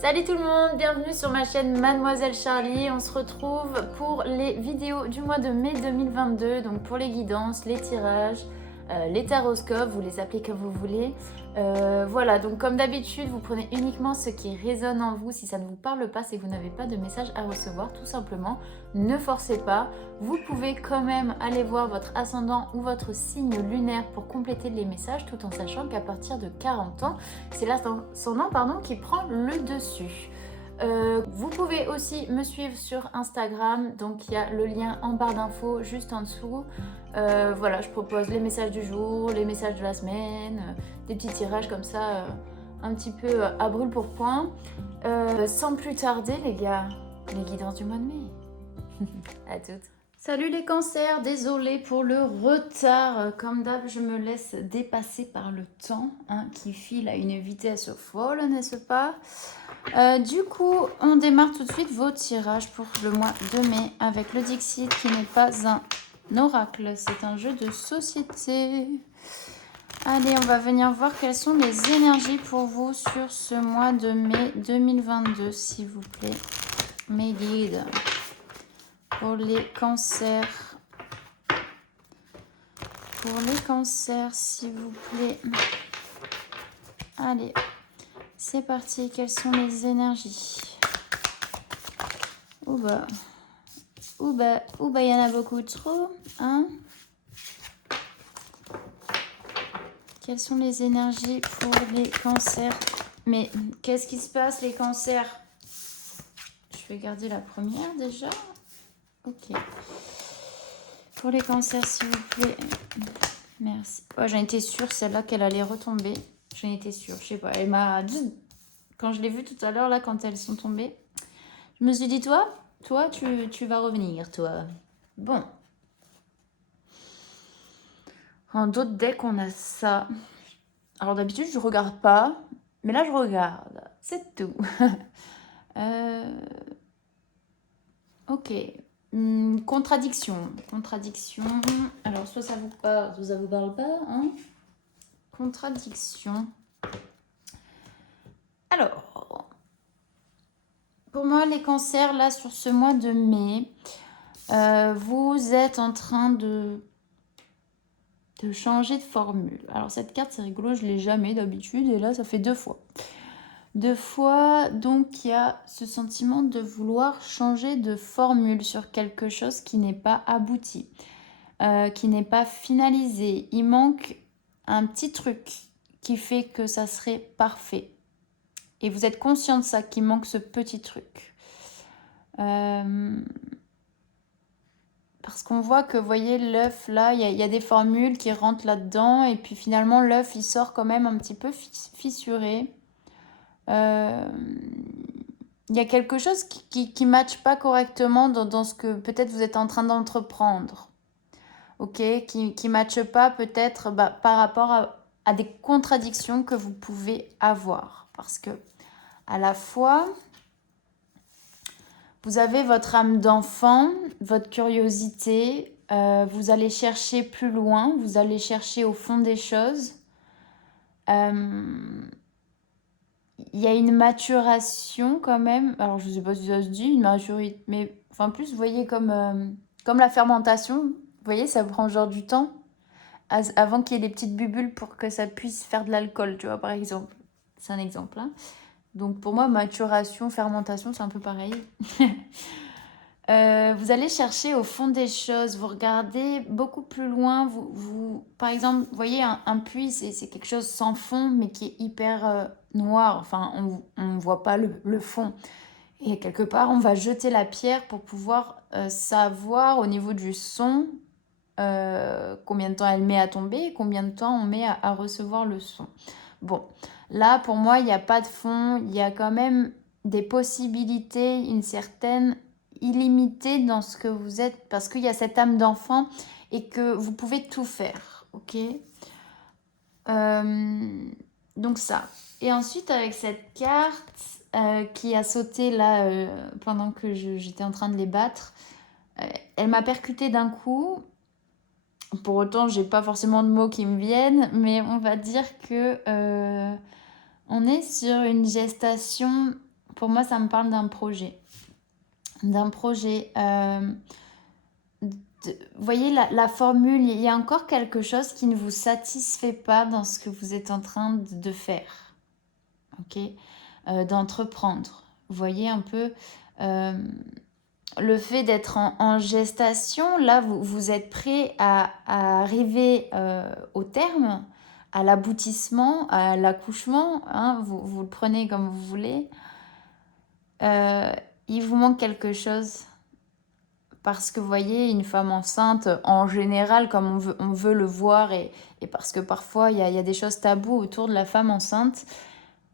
Salut tout le monde, bienvenue sur ma chaîne Mademoiselle Charlie. On se retrouve pour les vidéos du mois de mai 2022, donc pour les guidances, les tirages, les taroscopes, vous les appelez comme vous voulez. Voilà, donc comme d'habitude, vous prenez uniquement ce qui résonne en vous. Si ça ne vous parle pas, c'est que vous n'avez pas de message à recevoir, tout simplement. Ne forcez pas. Vous pouvez quand même aller voir votre ascendant ou votre signe lunaire pour compléter les messages, tout en sachant qu'à partir de 40 ans, c'est l'ascendant qui prend le dessus. Vous pouvez aussi me suivre sur Instagram, donc il y a le lien en barre d'infos juste en dessous. Voilà, je propose les messages du jour, les messages de la semaine, des petits tirages comme ça, un petit peu à brûle pour point. Sans plus tarder les gars, les guidances du mois de mai. À toutes. Salut les cancers, désolée pour le retard. Comme d'hab, je me laisse dépasser par le temps qui file à une vitesse folle, n'est-ce pas? Du coup, on démarre tout de suite vos tirages pour le mois de mai avec le Dixit qui n'est pas un oracle, c'est un jeu de société. Allez, on va venir voir quelles sont les énergies pour vous sur ce mois de mai 2022, s'il vous plaît. Mes guides. Pour les cancers. Pour les cancers, s'il vous plaît. Allez, c'est parti. Quelles sont les énergies? Ouba, il y en a beaucoup trop, hein? Quelles sont les énergies pour les cancers? Mais qu'est-ce qui se passe, les cancers? Je vais garder la première déjà. Ok. Pour les cancers, s'il vous plaît. Merci. Oh, j'en étais sûre, celle-là, qu'elle allait retomber. J'en étais sûre. Je sais pas. Elle m'a... Quand je l'ai vue tout à l'heure, là, quand elles sont tombées, je me suis dit, toi, tu vas revenir, toi. Bon. En d'autres decks, on a ça. Alors, d'habitude, je regarde pas. Mais là, je regarde. C'est tout. Ok. Contradiction. Contradiction. Alors, soit ça vous parle, soit ça vous parle pas. Hein. Contradiction. Alors, pour moi, les cancers, là, sur ce mois de mai, vous êtes en train de changer de formule. Alors, cette carte, c'est rigolo, je ne l'ai jamais d'habitude, et là, ça fait 2 fois. 2 fois, donc il y a ce sentiment de vouloir changer de formule sur quelque chose qui n'est pas abouti, qui n'est pas finalisé. Il manque un petit truc qui fait que ça serait parfait. Et vous êtes conscient de ça, qu'il manque ce petit truc. Parce qu'on voit que, vous voyez, l'œuf, là, il y a des formules qui rentrent là-dedans. Et puis finalement, l'œuf, il sort quand même un petit peu fissuré. Il y a quelque chose qui ne matche pas correctement dans ce que peut-être vous êtes en train d'entreprendre. Ok, qui ne matche pas peut-être par rapport à des contradictions que vous pouvez avoir. Parce que à la fois, vous avez votre âme d'enfant, votre curiosité, vous allez chercher plus loin, vous allez chercher au fond des choses. Il y a une maturation quand même. Alors, je ne sais pas si ça se dit, une maturité. Mais enfin, plus, vous voyez, comme la fermentation, vous voyez, ça prend genre du temps avant qu'il y ait des petites bulles pour que ça puisse faire de l'alcool, tu vois, par exemple. C'est un exemple. Hein. Donc, pour moi, maturation, fermentation, c'est un peu pareil. Vous allez chercher au fond des choses, vous regardez beaucoup plus loin. Par exemple, vous voyez, un puits, c'est quelque chose sans fond, mais qui est hyper noir. Enfin, on ne voit pas le fond. Et quelque part, on va jeter la pierre pour pouvoir savoir au niveau du son combien de temps elle met à tomber, combien de temps on met à recevoir le son. Bon, là, pour moi, il n'y a pas de fond. Il y a quand même des possibilités, une certaine illimitée dans ce que vous êtes, parce qu'il y a cette âme d'enfant et que vous pouvez tout faire, ok. Donc ça. Et ensuite, avec cette carte qui a sauté là pendant que j'étais en train de les battre, elle m'a percuté d'un coup. Pour autant, j'ai pas forcément de mots qui me viennent, mais on va dire que on est sur une gestation Pour moi, ça me parle d'un projet. D'un projet. Vous voyez la formule, il y a encore quelque chose qui ne vous satisfait pas dans ce que vous êtes en train de faire. Ok, d'entreprendre. Vous voyez un peu le fait d'être en gestation. Là, vous êtes prêt à arriver au terme, à l'aboutissement, à l'accouchement. Hein, vous le prenez comme vous voulez. Il vous manque quelque chose. Parce que vous voyez, une femme enceinte, en général, comme on veut le voir, et parce que parfois il y a des choses taboues autour de la femme enceinte,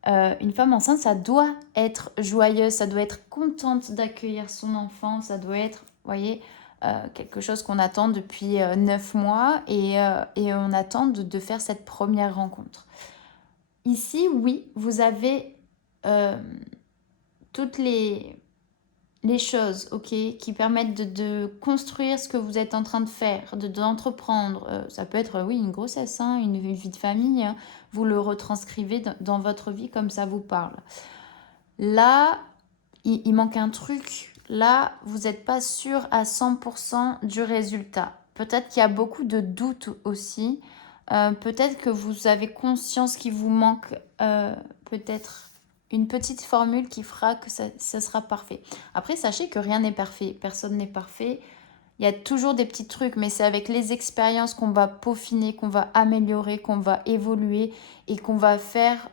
une femme enceinte, ça doit être joyeuse, ça doit être contente d'accueillir son enfant, ça doit être, vous voyez, quelque chose qu'on attend depuis 9 mois et on attend de faire cette première rencontre. Ici, oui, vous avez toutes les choses, ok, qui permettent de construire ce que vous êtes en train de faire, d'entreprendre. Ça peut être, oui, une grossesse, hein, une vie de famille. Hein. Vous le retranscrivez dans votre vie comme ça vous parle. Là, il manque un truc. Là, vous n'êtes pas sûr à 100% du résultat. Peut-être qu'il y a beaucoup de doutes aussi. Peut-être que vous avez conscience qu'il vous manque peut-être une petite formule qui fera que ça sera parfait. Après, sachez que rien n'est parfait. Personne n'est parfait. Il y a toujours des petits trucs, mais c'est avec les expériences qu'on va peaufiner, qu'on va améliorer, qu'on va évoluer et qu'on va faire...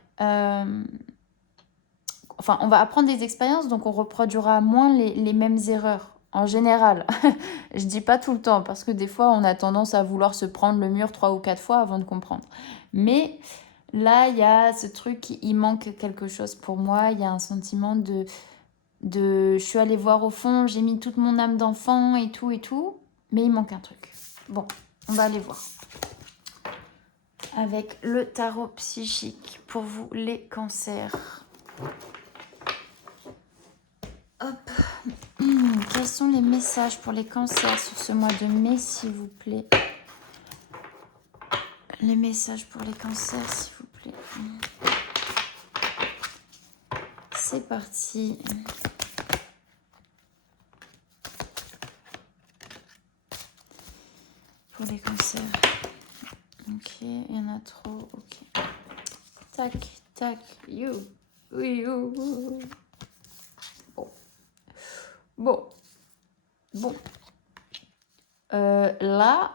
Enfin, on va apprendre des expériences, donc on reproduira moins les mêmes erreurs. En général, je dis pas tout le temps, parce que des fois, on a tendance à vouloir se prendre le mur 3 ou 4 fois avant de comprendre. Mais là, il y a ce truc, il manque quelque chose pour moi. Il y a un sentiment de je suis allée voir au fond, j'ai mis toute mon âme d'enfant et tout, mais il manque un truc. Bon, on va aller voir. Avec le tarot psychique pour vous, les cancers. Hop. Quels sont les messages pour les cancers sur ce mois de mai, s'il vous plaît? Les messages pour les cancers, s'il vous plaît. C'est parti. Pour les cancers. Ok, il y en a trop. Ok. Tac, tac, you. Oui, you. Bon. Là,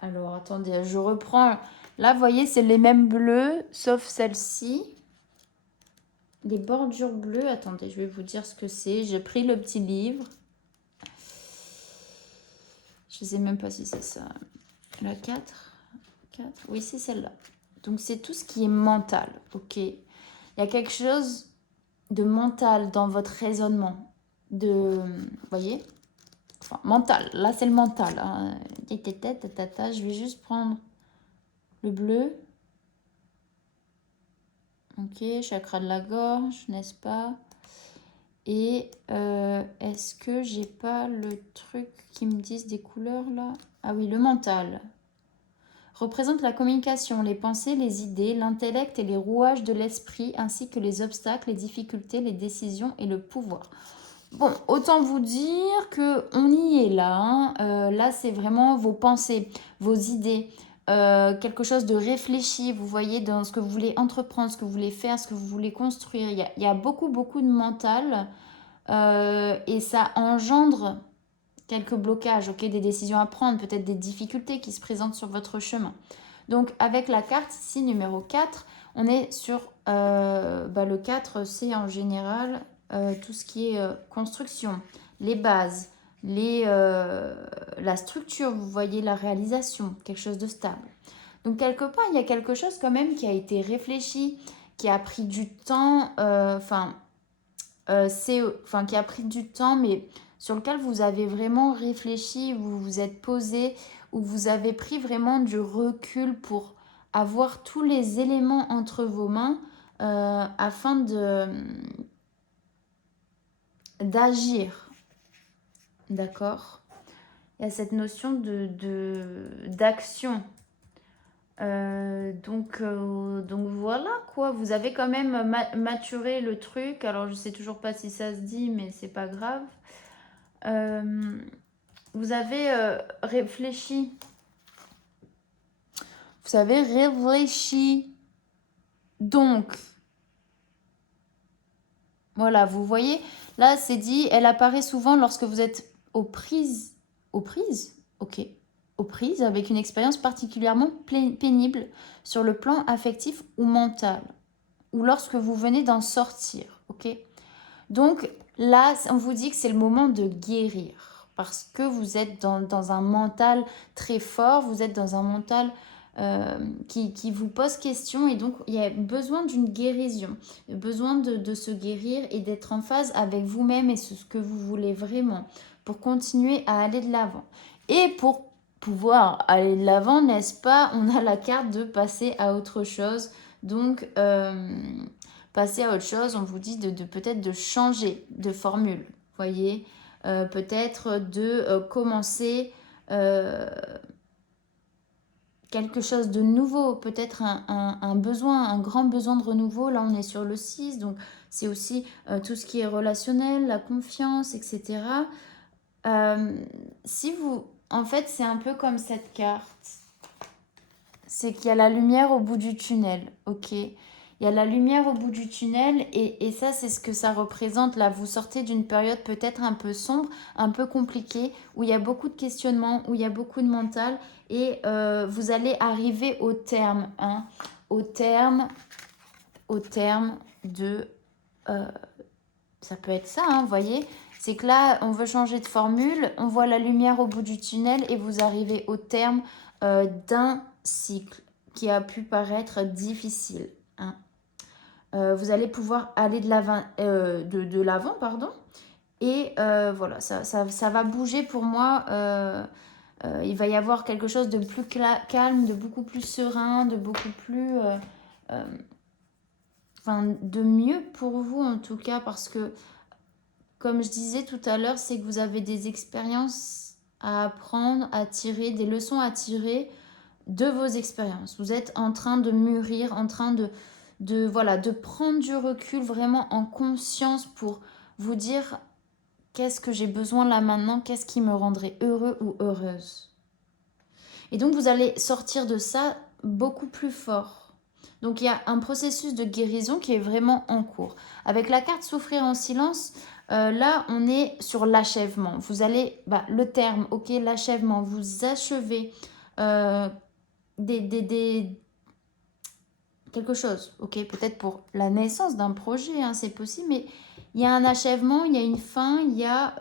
alors attendez, je reprends. Là, vous voyez, c'est les mêmes bleus, sauf celle-ci. Les bordures bleues. Attendez, je vais vous dire ce que c'est. J'ai pris le petit livre. Je ne sais même pas si c'est ça. La 4. Oui, c'est celle-là. Donc, c'est tout ce qui est mental, ok? Il y a quelque chose de mental dans votre raisonnement. Vous voyez? Enfin, mental. Là, c'est le mental. Hein. Je vais juste prendre le bleu. Ok, chakra de la gorge, n'est-ce pas? Et est-ce que j'ai pas le truc qui me disent des couleurs là? Ah oui, le mental. Représente la communication, les pensées, les idées, l'intellect et les rouages de l'esprit, ainsi que les obstacles, les difficultés, les décisions et le pouvoir. Bon, autant vous dire qu'on y est là. Hein. Là, c'est vraiment vos pensées, vos idées, quelque chose de réfléchi, vous voyez, dans ce que vous voulez entreprendre, ce que vous voulez faire, ce que vous voulez construire. Il y a beaucoup, beaucoup de mental et ça engendre quelques blocages, ok, des décisions à prendre, peut-être des difficultés qui se présentent sur votre chemin. Donc, avec la carte ici, numéro 4, on est sur le 4, c'est en général tout ce qui est construction, les bases, la structure, vous voyez, la réalisation, quelque chose de stable. Donc, quelque part, il y a quelque chose quand même qui a été réfléchi, qui a pris du temps, qui a pris du temps, mais sur lequel vous avez vraiment réfléchi, vous vous êtes posé, où vous avez pris vraiment du recul pour avoir tous les éléments entre vos mains afin d'agir. D'accord? Il y a cette notion d'action. Donc voilà quoi, vous avez quand même maturé le truc. Alors je sais toujours pas si ça se dit, mais c'est pas grave. Vous avez réfléchi. Vous avez réfléchi. Donc, voilà, vous voyez, là c'est dit, elle apparaît souvent lorsque vous êtes aux prises. Aux prises? Ok. Aux prises avec une expérience particulièrement pénible sur le plan affectif ou mental. Ou lorsque vous venez d'en sortir. Ok. Donc là, on vous dit que c'est le moment de guérir. Parce que vous êtes dans un mental très fort, vous êtes dans un mental qui vous pose question. Et donc, il y a besoin d'une guérison. Besoin de se guérir et d'être en phase avec vous-même et ce que vous voulez vraiment. Pour continuer à aller de l'avant. Et pour pouvoir aller de l'avant, n'est-ce pas, on a la carte de passer à autre chose. Donc, passer à autre chose, on vous dit de peut-être de changer de formule, voyez, peut-être de commencer quelque chose de nouveau, peut-être un besoin, un grand besoin de renouveau. Là, on est sur le 6, donc c'est aussi tout ce qui est relationnel, la confiance, etc. Si vous... En fait, c'est un peu comme cette carte. C'est qu'il y a la lumière au bout du tunnel, ok? Il y a la lumière au bout du tunnel et ça, c'est ce que ça représente. Là, vous sortez d'une période peut-être un peu sombre, un peu compliquée, où il y a beaucoup de questionnements, où il y a beaucoup de mental et vous allez arriver au terme, hein, au terme de... ça peut être ça, hein, vous voyez? C'est que là, on veut changer de formule, on voit la lumière au bout du tunnel et vous arrivez au terme d'un cycle qui a pu paraître difficile, hein. Vous allez pouvoir aller de l'avant, pardon. Et voilà, ça va bouger pour moi. Il va y avoir quelque chose de plus calme, de beaucoup plus serein, de beaucoup plus... enfin, de mieux pour vous en tout cas, parce que comme je disais tout à l'heure, c'est que vous avez des expériences à apprendre, à tirer, des leçons à tirer de vos expériences. Vous êtes en train de mûrir, en train voilà, de prendre du recul vraiment en conscience pour vous dire qu'est-ce que j'ai besoin là maintenant, qu'est-ce qui me rendrait heureux ou heureuse. Et donc vous allez sortir de ça beaucoup plus fort. Donc il y a un processus de guérison qui est vraiment en cours. Avec la carte souffrir en silence, là on est sur l'achèvement. Vous allez, le terme, ok, l'achèvement, vous achevez quelque chose, ok, peut-être pour la naissance d'un projet, hein, c'est possible, mais il y a un achèvement, il y a une fin, il y a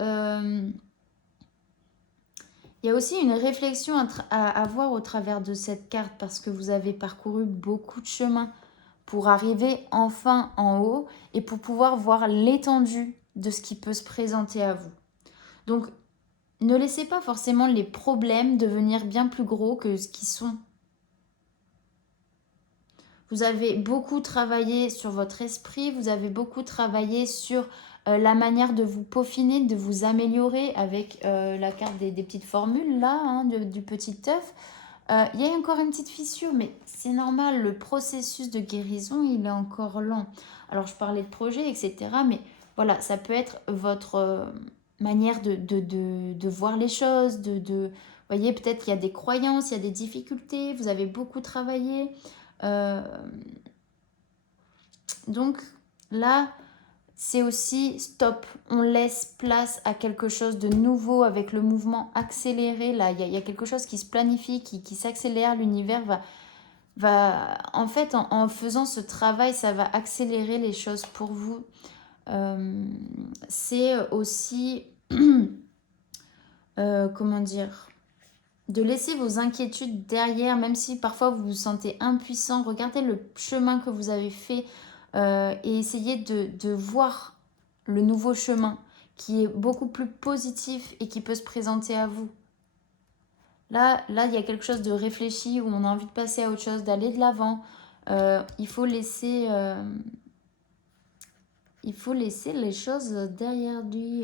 aussi une réflexion à avoir au travers de cette carte parce que vous avez parcouru beaucoup de chemin pour arriver enfin en haut et pour pouvoir voir l'étendue de ce qui peut se présenter à vous. Donc, ne laissez pas forcément les problèmes devenir bien plus gros que ce qu'ils sont. Vous avez beaucoup travaillé sur votre esprit, vous avez beaucoup travaillé sur la manière de vous peaufiner, de vous améliorer avec la carte des petites formules là, hein, du petit œuf. Il y a encore une petite fissure, mais c'est normal, le processus de guérison, il est encore lent. Alors, je parlais de projet, etc. Mais voilà, ça peut être votre manière de voir les choses, vous voyez, peut-être qu'il y a des croyances, il y a des difficultés, vous avez beaucoup travaillé. Donc là, c'est aussi stop, on laisse place à quelque chose de nouveau avec le mouvement accéléré. Là, il y a quelque chose qui se planifie, qui s'accélère. L'univers va en fait, en faisant ce travail, ça va accélérer les choses pour vous. C'est aussi, comment dire, de laisser vos inquiétudes derrière, même si parfois vous vous sentez impuissant. Regardez le chemin que vous avez fait et essayez de voir le nouveau chemin qui est beaucoup plus positif et qui peut se présenter à vous. Là, il y a quelque chose de réfléchi où on a envie de passer à autre chose, d'aller de l'avant. Il faut laisser les choses derrière lui.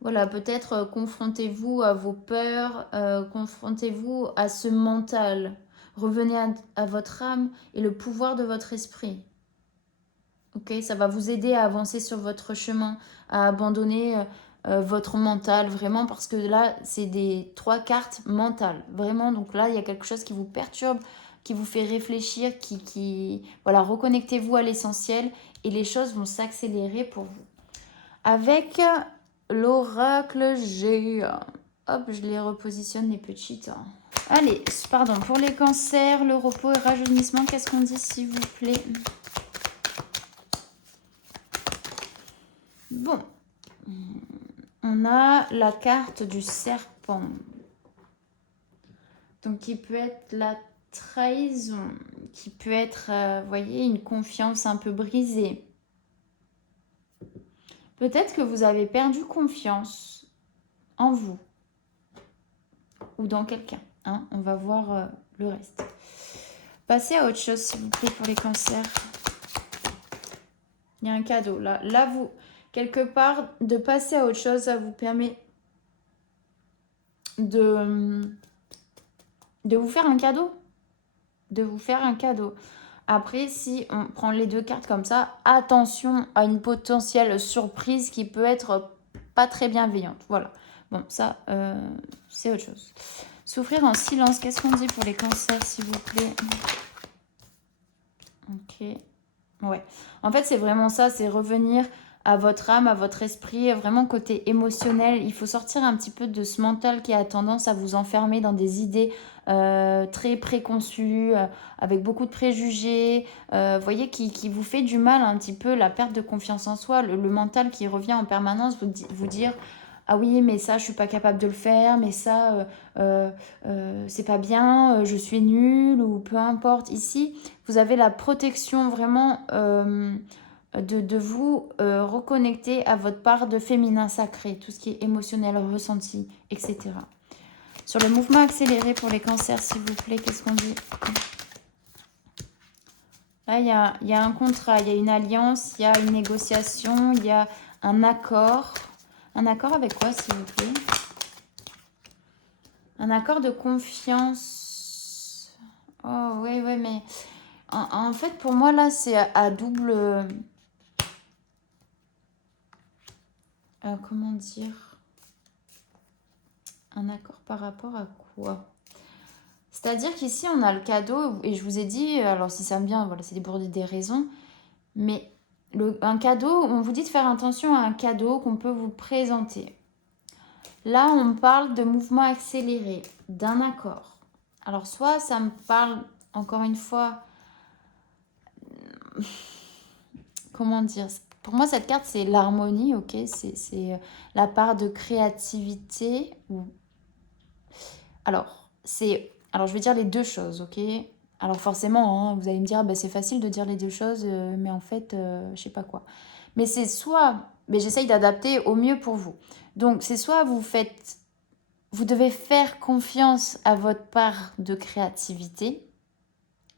Voilà, peut-être confrontez-vous à vos peurs, confrontez-vous à ce mental. Revenez à votre âme et le pouvoir de votre esprit. Ok, ça va vous aider à avancer sur votre chemin, à abandonner votre mental, vraiment, parce que là, c'est des 3 cartes mentales, vraiment. Donc là, il y a quelque chose qui vous perturbe, qui vous fait réfléchir, voilà, reconnectez-vous à l'essentiel et les choses vont s'accélérer pour vous. Avec l'oracle G, hop, je les repositionne les petites. Allez, pardon, pour les cancers, le repos et rajeunissement, qu'est-ce qu'on dit s'il vous plaît? Bon, on a la carte du serpent. Donc, qui peut être la trahison, qui peut être, vous voyez, une confiance un peu brisée. Peut-être que vous avez perdu confiance en vous ou dans quelqu'un. Hein, on va voir le reste. Passez à autre chose, s'il vous plaît, pour les cancers. Il y a un cadeau. Là, vous, quelque part, de passer à autre chose, ça vous permet de vous faire un cadeau. De vous faire un cadeau. Après, si on prend les 2 cartes comme ça, attention à une potentielle surprise qui peut être pas très bienveillante. Voilà. Bon, ça, c'est autre chose. Souffrir en silence, qu'est-ce qu'on dit pour les cancers, s'il vous plaît? Ok. Ouais. En fait, c'est vraiment ça, c'est revenir à votre âme, à votre esprit, vraiment côté émotionnel. Il faut sortir un petit peu de ce mental qui a tendance à vous enfermer dans des idées très préconçues, avec beaucoup de préjugés. Vous voyez, qui vous fait du mal un petit peu, la perte de confiance en soi, le mental qui revient en permanence, vous dire... Ah oui, mais ça, je suis pas capable de le faire, mais ça, c'est pas bien, je suis nulle, ou peu importe. Ici, vous avez la protection vraiment de vous reconnecter à votre part de féminin sacré, tout ce qui est émotionnel, ressenti, etc. Sur le mouvement accéléré pour les cancers, s'il vous plaît, qu'est-ce qu'on dit? Là, il y a un contrat, il y a une alliance, il y a une négociation, il y a un accord. Un accord avec quoi, s'il vous plaît? Un accord de confiance. Oh, oui, oui, mais... En fait, pour moi, là, c'est à double... comment dire? Un accord par rapport à quoi? C'est-à-dire qu'ici, on a le cadeau, et je vous ai dit, alors si ça me vient, voilà, c'est pour des raisons, mais un cadeau, on vous dit de faire attention à un cadeau qu'on peut vous présenter. Là, on parle de mouvement accéléré, d'un accord. Alors, soit ça me parle, encore une fois, comment dire? Pour moi, cette carte, c'est l'harmonie, ok? C'est la part de créativité. Alors, je vais dire les 2 choses, ok? Alors forcément, hein, vous allez me dire, bah, c'est facile de dire les 2 choses, mais en fait, je sais pas quoi. Mais c'est soit, mais j'essaye d'adapter au mieux pour vous. Donc, c'est soit vous devez faire confiance à votre part de créativité.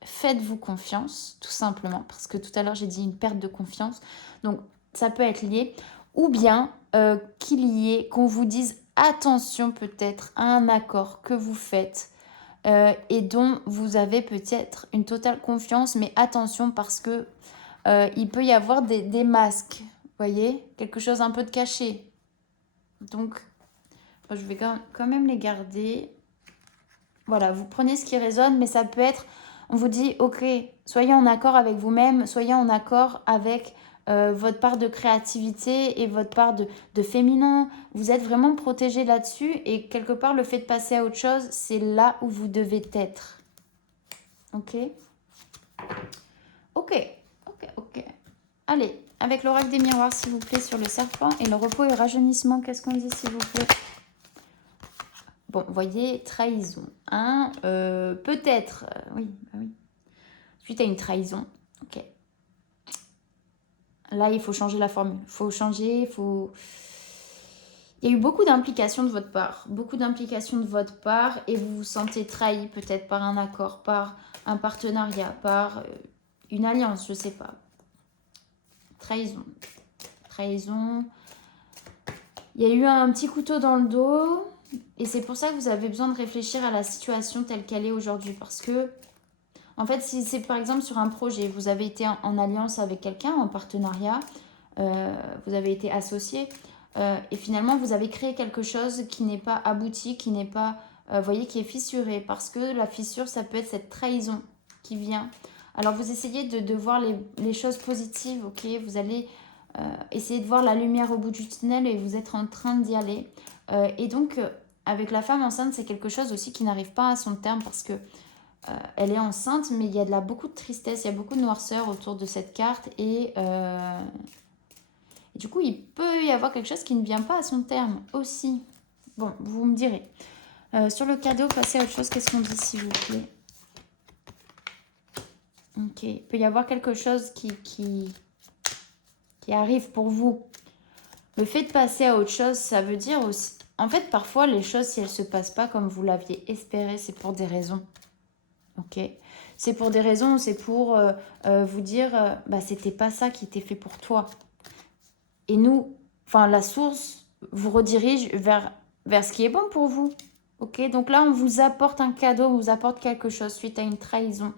Faites-vous confiance, tout simplement, parce que tout à l'heure, j'ai dit une perte de confiance. Donc, ça peut être lié. Ou bien qu'on vous dise attention peut-être à un accord que vous faites et dont vous avez peut-être une totale confiance, mais attention parce que il peut y avoir des masques, vous voyez, quelque chose un peu de caché. Donc, je vais quand même les garder. Voilà, vous prenez ce qui résonne, mais ça peut être, on vous dit, ok, soyez en accord avec vous-même, soyez en accord avec votre part de créativité et votre part de féminin. Vous êtes vraiment protégé là-dessus et quelque part, le fait de passer à autre chose, c'est là où vous devez être. Ok? Ok. Allez, avec l'oracle des miroirs, s'il vous plaît, sur le serpent et le repos et le rajeunissement, qu'est-ce qu'on dit, s'il vous plaît? Bon, voyez, trahison. Hein, peut-être, oui, bah oui. Suite à une trahison, ok. Là, il faut changer la formule. Il faut changer, Il y a eu beaucoup d'implications de votre part. Beaucoup d'implications de votre part et vous vous sentez trahi peut-être par un accord, par un partenariat, par une alliance, je sais pas. Trahison. Trahison. Il y a eu un petit couteau dans le dos et c'est pour ça que vous avez besoin de réfléchir à la situation telle qu'elle est aujourd'hui. Parce que, en fait, si c'est par exemple sur un projet, vous avez été en alliance avec quelqu'un, en partenariat, vous avez été associé et finalement vous avez créé quelque chose qui n'est pas abouti, qui n'est pas, vous voyez, qui est fissuré. Parce que la fissure, ça peut être cette trahison qui vient. Alors vous essayez de voir les choses positives, ok? Vous allez essayer de voir la lumière au bout du tunnel et vous êtes en train d'y aller. Et donc, avec la femme enceinte, c'est quelque chose aussi qui n'arrive pas à son terme parce que elle est enceinte, mais il y a beaucoup de tristesse, il y a beaucoup de noirceur autour de cette carte et du coup, il peut y avoir quelque chose qui ne vient pas à son terme aussi. Bon, vous me direz. Sur le cadeau, passez à autre chose. Qu'est-ce qu'on dit, s'il vous plaît? Ok. Il peut y avoir quelque chose qui arrive pour vous. Le fait de passer à autre chose, ça veut dire aussi... En fait, parfois, les choses, si elles ne se passent pas comme vous l'aviez espéré, c'est pour des raisons. Ok. C'est pour des raisons, c'est pour vous dire, bah, c'était pas ça qui était fait pour toi. Et nous, enfin, la source vous redirige vers ce qui est bon pour vous. Ok. Donc là, on vous apporte un cadeau, on vous apporte quelque chose suite à une trahison.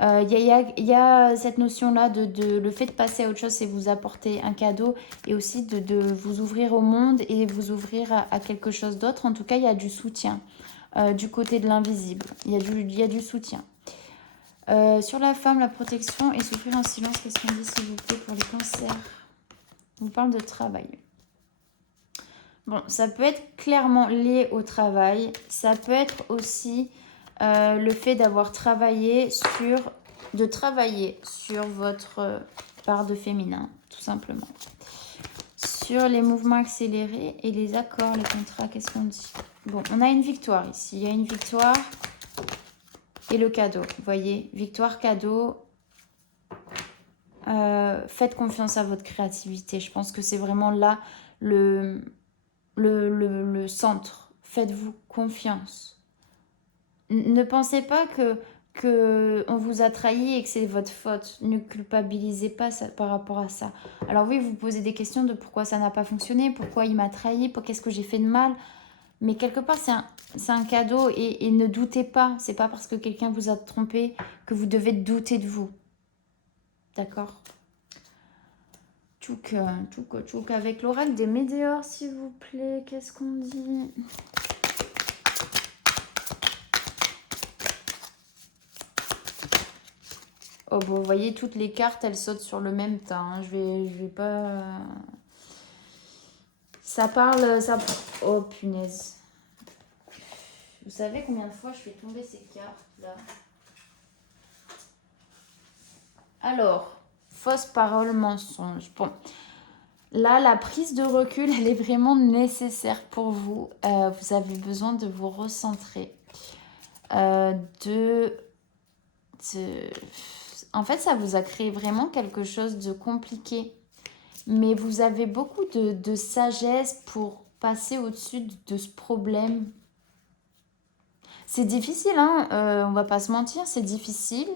Il y a cette notion-là de le fait de passer à autre chose, c'est vous apporter un cadeau et aussi de vous ouvrir au monde et vous ouvrir à quelque chose d'autre. En tout cas, il y a du soutien du côté de l'invisible. Il y a du soutien. Sur la femme, la protection et souffrir en silence, qu'est-ce qu'on dit, s'il vous plaît, pour les cancers? On parle de travail. Bon, ça peut être clairement lié au travail. Ça peut être aussi... le fait d'avoir travaillé sur votre part de féminin, tout simplement. Sur les mouvements accélérés et les accords, les contrats, qu'est-ce qu'on dit? Bon, on a une victoire ici. Il y a une victoire et le cadeau. Vous voyez, victoire, cadeau. Faites confiance à votre créativité. Je pense que c'est vraiment là le centre. Faites-vous confiance. Ne pensez pas que on vous a trahi et que c'est votre faute. Ne culpabilisez pas par rapport à ça. Alors oui, vous posez des questions de pourquoi ça n'a pas fonctionné, pourquoi il m'a trahi, qu'est-ce que j'ai fait de mal. Mais quelque part, c'est un cadeau et ne doutez pas. C'est pas parce que quelqu'un vous a trompé que vous devez douter de vous. D'accord? Tchouk avec l'oracle des météores, s'il vous plaît. Qu'est-ce qu'on dit? Oh bon, vous voyez, toutes les cartes, elles sautent sur le même tas. Hein. Je vais pas... Ça parle... Ça... Oh, punaise. Vous savez combien de fois je fais tomber ces cartes-là? Alors, fausse parole, mensonge. Bon, là, la prise de recul, elle est vraiment nécessaire pour vous. Vous avez besoin de vous recentrer. En fait, ça vous a créé vraiment quelque chose de compliqué. Mais vous avez beaucoup de sagesse pour passer au-dessus de ce problème. C'est difficile, hein, on va pas se mentir, c'est difficile.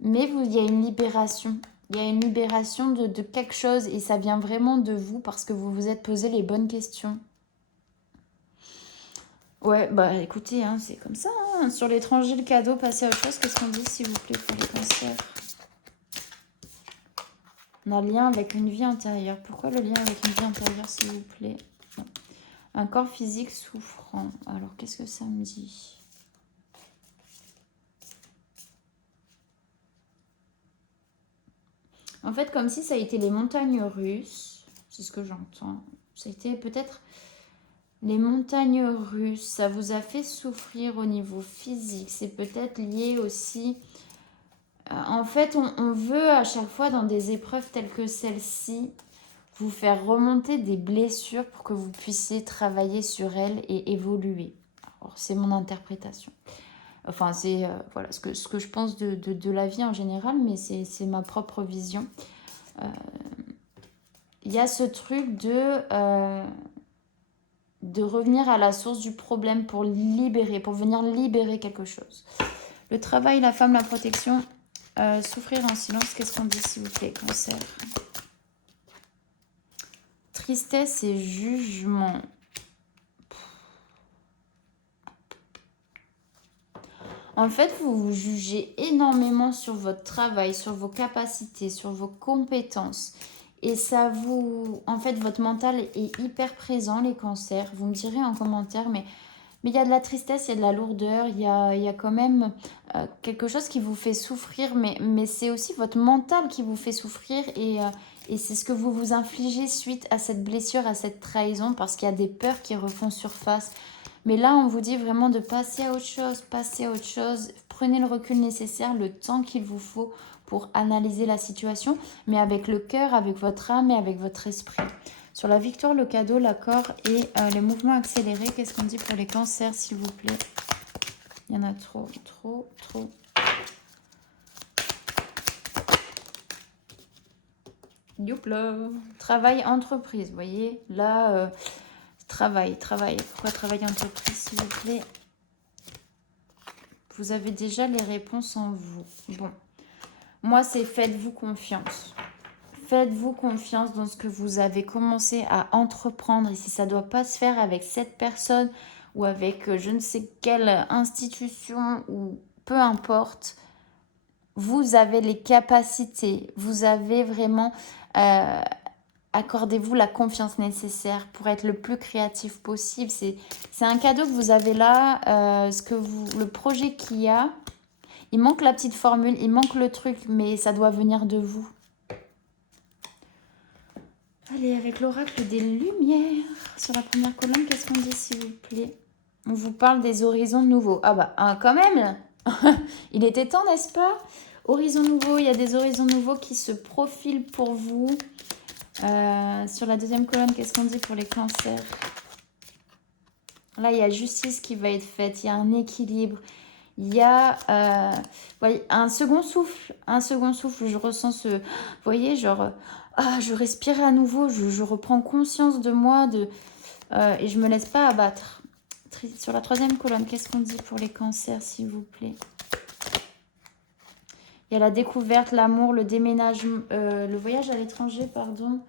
Mais il y a une libération. Il y a une libération de quelque chose et ça vient vraiment de vous parce que vous vous êtes posé les bonnes questions. Ouais, bah écoutez, hein, c'est comme ça. Hein. Sur l'étranger, le cadeau, passer à autre chose. Qu'est-ce qu'on dit, s'il vous plaît, pour les cancers? On a le lien avec une vie intérieure. Pourquoi le lien avec une vie intérieure, s'il vous plaît? Non. Un corps physique souffrant. Alors, qu'est-ce que ça me dit? En fait, comme si ça a été les montagnes russes. C'est ce que j'entends. Ça a été peut-être... Les montagnes russes, ça vous a fait souffrir au niveau physique. C'est peut-être lié aussi... En fait, on veut à chaque fois dans des épreuves telles que celle-ci, vous faire remonter des blessures pour que vous puissiez travailler sur elles et évoluer. Alors, c'est mon interprétation. Enfin, c'est voilà, ce que je pense de la vie en général, mais c'est ma propre vision. Il y a ce truc de revenir à la source du problème pour libérer, pour venir libérer quelque chose. Le travail, la femme, la protection, souffrir en silence, qu'est-ce qu'on dit, s'il vous plaît, cancer? tristesse et jugement. En fait, vous vous jugez énormément sur votre travail, sur vos capacités, sur vos compétences. Et ça vous... En fait, votre mental est hyper présent, les cancers. Vous me direz en commentaire, mais il y a de la tristesse, il y a de la lourdeur, il y a quand même quelque chose qui vous fait souffrir. Mais c'est aussi votre mental qui vous fait souffrir. Et c'est ce que vous vous infligez suite à cette blessure, à cette trahison, parce qu'il y a des peurs qui refont surface. Mais là, on vous dit vraiment de passer à autre chose, passer à autre chose. Prenez le recul nécessaire, le temps qu'il vous faut pour analyser la situation, mais avec le cœur, avec votre âme et avec votre esprit. Sur la victoire, le cadeau, l'accord et les mouvements accélérés, qu'est-ce qu'on dit pour les cancers, s'il vous plaît? Il y en a trop, trop, trop. Youpla. Travail, entreprise, vous voyez. Là, travail. Pourquoi travail, entreprise, s'il vous plaît? Vous avez déjà les réponses en vous. Bon. Moi, c'est faites-vous confiance. Faites-vous confiance dans ce que vous avez commencé à entreprendre. Et si ça ne doit pas se faire avec cette personne ou avec je ne sais quelle institution ou peu importe, vous avez les capacités. Vous avez vraiment... accordez-vous la confiance nécessaire pour être le plus créatif possible. C'est un cadeau que vous avez là. Le projet qu'il y a, il manque la petite formule, il manque le truc, mais ça doit venir de vous. Allez, avec l'oracle des lumières, sur la première colonne, qu'est-ce qu'on dit, s'il vous plaît? On vous parle des horizons nouveaux. Ah bah, quand même. Il était temps, n'est-ce pas? Horizons nouveaux, il y a des horizons nouveaux qui se profilent pour vous. Sur la deuxième colonne, qu'est-ce qu'on dit pour les cancers? Là, il y a justice qui va être faite, il y a un équilibre. Il y a voyez, un second souffle. Je ressens ce... Vous voyez, genre... je respire à nouveau, je reprends conscience de moi et je ne me laisse pas abattre. Sur la troisième colonne, qu'est-ce qu'on dit pour les cancers, s'il vous plaît? Il y a la découverte, l'amour, le déménagement, le voyage à l'étranger, pardon,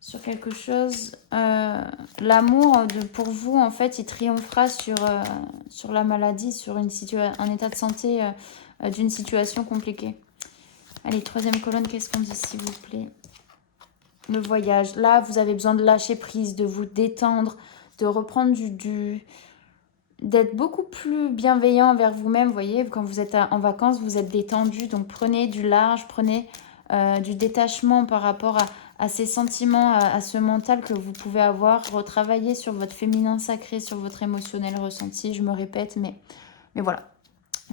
sur quelque chose. L'amour, pour vous, en fait, il triomphera sur la maladie, sur un état de santé d'une situation compliquée. Allez, troisième colonne, qu'est-ce qu'on dit, s'il vous plaît? Le voyage. Là, vous avez besoin de lâcher prise, de vous détendre, de reprendre d'être beaucoup plus bienveillant envers vous-même. Vous voyez, quand vous êtes en vacances, vous êtes détendu. Donc, prenez du large, prenez du détachement par rapport à ces sentiments, à ce mental que vous pouvez avoir. Retravailler sur votre féminin sacré, sur votre émotionnel ressenti. Je me répète, mais voilà.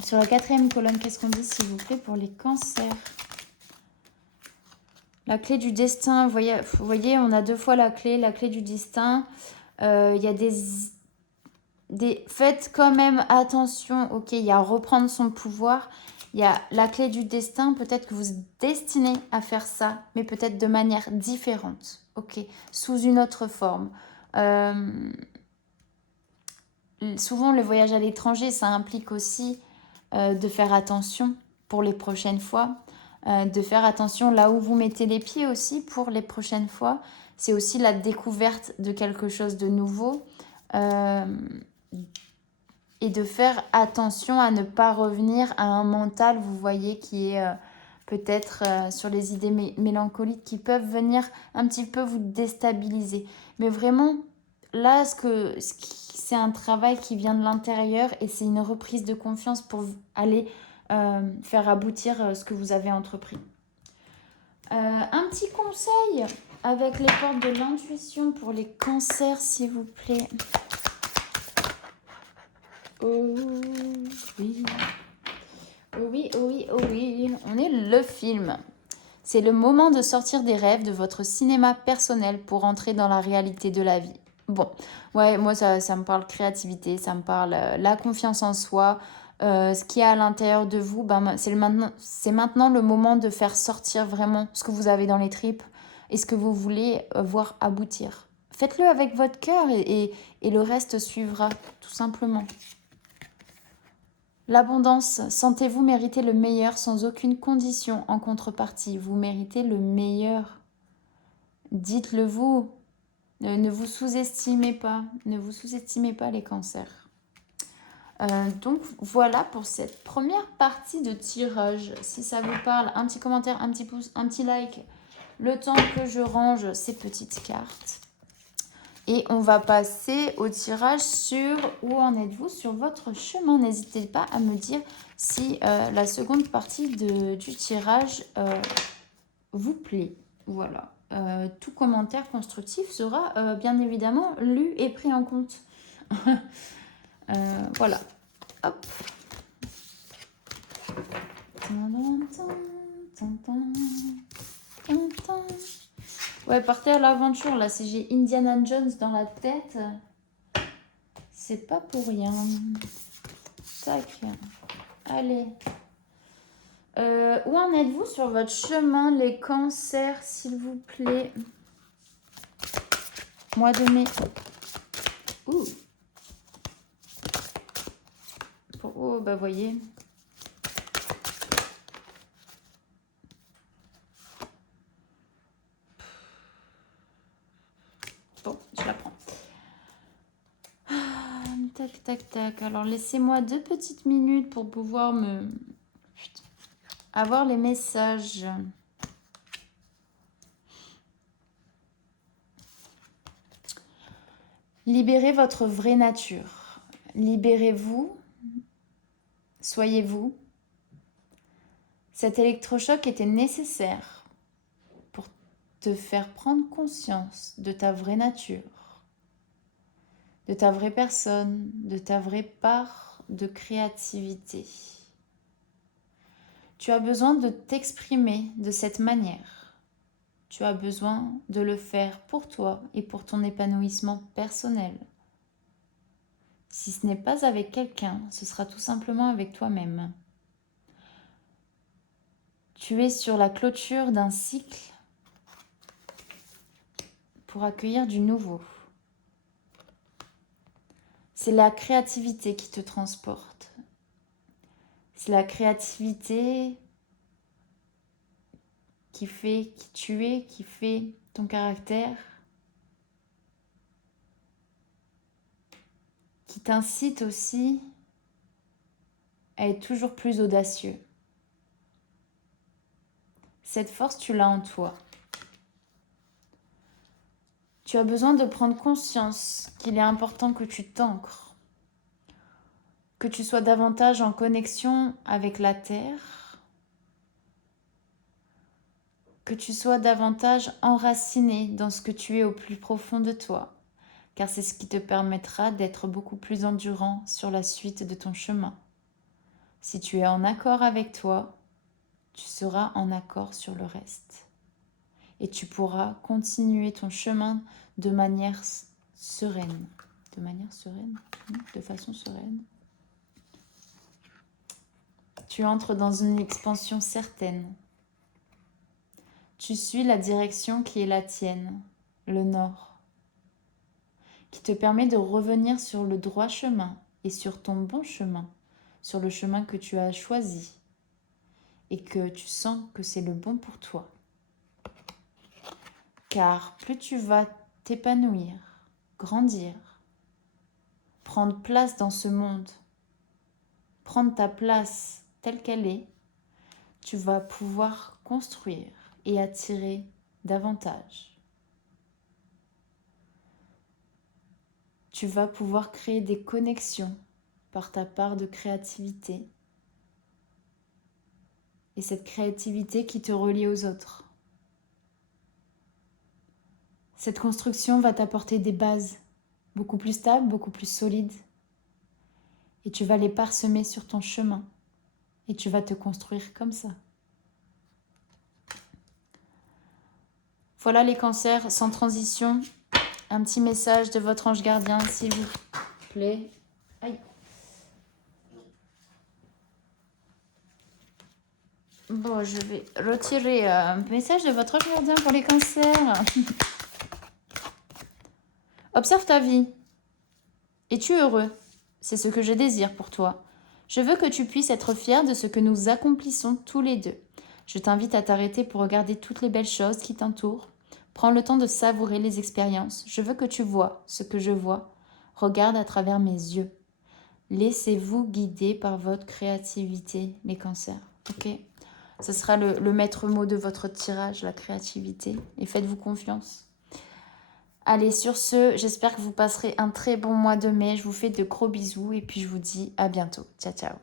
Sur la quatrième colonne, qu'est-ce qu'on dit, s'il vous plaît, pour les cancers? La clé du destin, vous voyez, on a deux fois la clé du destin. Il y a faites quand même attention, ok, il y a reprendre son pouvoir. Il y a la clé du destin, peut-être que vous êtes destiné à faire ça, mais peut-être de manière différente, ok, sous une autre forme. Souvent, le voyage à l'étranger, ça implique aussi de faire attention pour les prochaines fois. De faire attention là où vous mettez les pieds aussi pour les prochaines fois. C'est aussi la découverte de quelque chose de nouveau. Et de faire attention à ne pas revenir à un mental, vous voyez, qui est peut-être sur les idées mélancoliques qui peuvent venir un petit peu vous déstabiliser. Mais vraiment, là, c'est un travail qui vient de l'intérieur et c'est une reprise de confiance pour aller faire aboutir ce que vous avez entrepris. Un petit conseil avec les portes de l'intuition pour les cancers, s'il vous plaît. Oh oui. Oh oui, oh oui, oh oui. On est le film. C'est le moment de sortir des rêves de votre cinéma personnel pour entrer dans la réalité de la vie. Bon, ouais, moi ça me parle créativité, ça me parle la confiance en soi. Ce qu'il y a à l'intérieur de vous, c'est maintenant le moment de faire sortir vraiment ce que vous avez dans les tripes et ce que vous voulez voir aboutir. Faites-le avec votre cœur et le reste suivra, tout simplement. L'abondance, sentez-vous mériter le meilleur sans aucune condition en contrepartie. Vous méritez le meilleur. Dites-le vous. Ne vous sous-estimez pas. Ne vous sous-estimez pas les cancers. Donc voilà pour cette première partie de tirage. Si ça vous parle, un petit commentaire, un petit pouce, un petit like. Le temps que je range ces petites cartes. Et on va passer au tirage sur où en êtes-vous sur votre chemin. N'hésitez pas à me dire si la seconde partie du tirage vous plaît. Voilà. Tout commentaire constructif sera bien évidemment lu et pris en compte. Voilà. Hop. Ouais, partez à l'aventure. Là, si j'ai Indiana Jones dans la tête, c'est pas pour rien. Tac. Allez. Où en êtes-vous sur votre chemin, les cancers, s'il vous plaît? Mois de mai. Ouh. Oh, bah voyez. Bon, je la prends. Tac, tac, tac. Alors, laissez-moi 2 petites minutes pour pouvoir avoir les messages. Libérez votre vraie nature. Libérez-vous. Soyez vous. Cet électrochoc était nécessaire pour te faire prendre conscience de ta vraie nature, de ta vraie personne, de ta vraie part de créativité. Tu as besoin de t'exprimer de cette manière. Tu as besoin de le faire pour toi et pour ton épanouissement personnel. Si ce n'est pas avec quelqu'un, ce sera tout simplement avec toi-même. Tu es sur la clôture d'un cycle pour accueillir du nouveau. C'est la créativité qui te transporte. C'est la créativité qui fait qui tu es, qui fait ton caractère, qui t'incite aussi à être toujours plus audacieux. Cette force, tu l'as en toi. Tu as besoin de prendre conscience qu'il est important que tu t'ancres, que tu sois davantage en connexion avec la terre, que tu sois davantage enraciné dans ce que tu es au plus profond de toi, car c'est ce qui te permettra d'être beaucoup plus endurant sur la suite de ton chemin. Si tu es en accord avec toi, tu seras en accord sur le reste. Et tu pourras continuer ton chemin de manière sereine. De manière sereine, de façon sereine. Tu entres dans une expansion certaine. Tu suis la direction qui est la tienne, le nord, qui te permet de revenir sur le droit chemin et sur ton bon chemin, sur le chemin que tu as choisi et que tu sens que c'est le bon pour toi. Car plus tu vas t'épanouir, grandir, prendre place dans ce monde, prendre ta place telle qu'elle est, tu vas pouvoir construire et attirer davantage. Tu vas pouvoir créer des connexions par ta part de créativité et cette créativité qui te relie aux autres. Cette construction va t'apporter des bases beaucoup plus stables, beaucoup plus solides. Et tu vas les parsemer sur ton chemin. Et tu vas te construire comme ça. Voilà les cancers, sans transition. Un petit message de votre ange gardien, s'il vous plaît. Aïe. Bon, je vais retirer un message de votre ange gardien pour les cancers. Observe ta vie. Es-tu heureux? C'est ce que je désire pour toi. Je veux que tu puisses être fier de ce que nous accomplissons tous les deux. Je t'invite à t'arrêter pour regarder toutes les belles choses qui t'entourent, Prends le temps de savourer les expériences. Je veux que tu vois ce que je vois. Regarde à travers mes yeux. Laissez-vous guider par votre créativité, les cancers. Ok? Ce sera le maître mot de votre tirage, la créativité. Et faites-vous confiance. Allez, sur ce, j'espère que vous passerez un très bon mois de mai. Je vous fais de gros bisous et puis je vous dis à bientôt. Ciao, ciao.